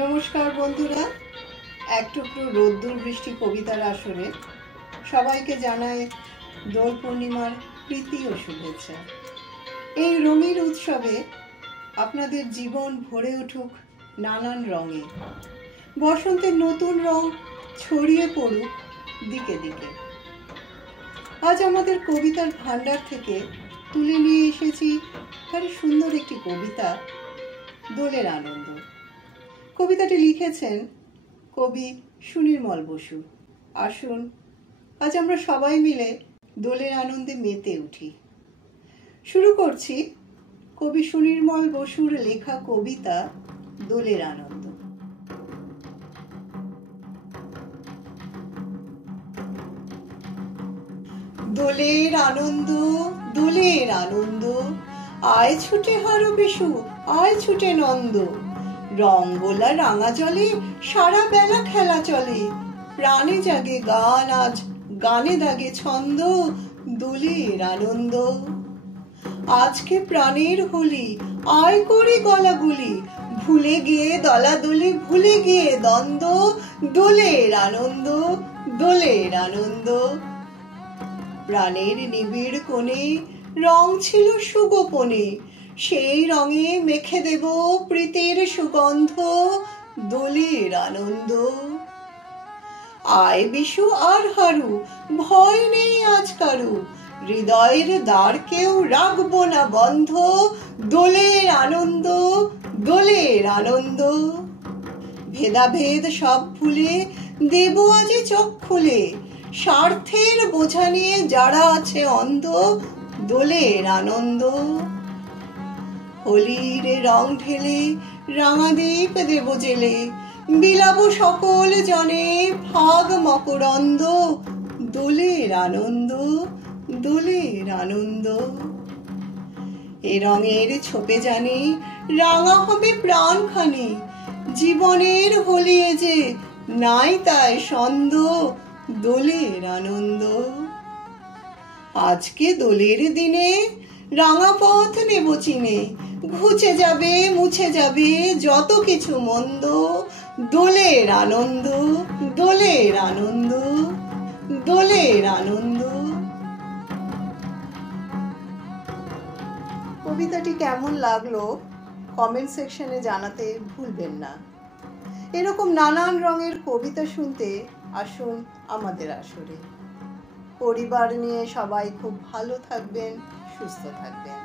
নমস্কার বন্ধুরা, এক টুকরো রোদ্দুর বৃষ্টি কবিতার আসরে সবাইকে জানাই দোল পূর্ণিমার প্রীতি ও শুভেচ্ছা। এই রঙিন উৎসবে আপনাদের জীবন ভরে উঠুক নানান রঙে, বসন্তের নতুন রং ছড়িয়ে পড়ুক দিকে দিকে। আজ আমাদের কবিতার ভান্ডার থেকে তুলে নিয়ে এসেছি ভারী সুন্দর একটি কবিতা, দোলের আনন্দ। কবিতাটি লিখেছেন কবি সুনির্মল বসু। আসুন আজ আমরা সবাই মিলে দোলের আনন্দে মেতে উঠি। শুরু করছি কবি সুনির্মল বসুর লেখা কবিতা দোলের আনন্দ। দোলের আনন্দ, দোলের আনন্দ, আয় ছুটে হারো বিশু, আয় ছুটে নন্দ। রং গোলা রাঙা জলে সারা বেলা খেলা চলে, প্রাণে জাগে গান আজ, গানে দাগে ছন্দ, দোলের আনন্দ। আজকে প্রাণের হোলি, আয় করে গলাগুলি, ভুলে গিয়ে দলাদলি, ভুলে গিয়ে দ্বন্দ্ব, দোলের আনন্দ, দোলের আনন্দ। প্রাণের নিবিড় কোণে রং ছিল সুগোপনে, সেই রঙে মেখে দেব প্রীতির সুগন্ধ, দোলের আনন্দ। আয় বিশু আর হারু, ভয় নেই আজ কারু, হৃদয়ের দ্বার কেউ রাখবো না বন্ধ, দোলের আনন্দ, দোলের আনন্দ। ভেদাভেদ সব ভুলে দেব আজ চোখ খুলে, স্বার্থের বোঝা নিয়ে যারা আছে অন্ধ, দোলের আনন্দ। হোলির রং ঢেলে রাঙা দ্বীপ দেব জেলে, বিলাবো সকল জনে ভাগ মকরন্দ, দোলের আনন্দ, দোলের আনন্দ। এ রঙের ছোপে জানি রাঙা হবে প্রাণখানি, জীবনের হোলি এ যে নাই তাই সন্দ, দোলের আনন্দ। আজকে দোলের দিনে রাঙা পথ নেব চিনে, ঘুচে যাবে মুছে যাবে যত কিছু মন্দ, দোলের আনন্দ, দোলের আনন্দ, দোলের আনন্দ। কবিতাটি কেমন লাগলো কমেন্ট সেকশনে জানাতে ভুলবেন না। এরকম নানান রঙের কবিতা শুনতে আসুন আমাদের আসরে। পরিবার নিয়ে সবাই খুব ভালো থাকবেন, সুস্থ থাকবেন।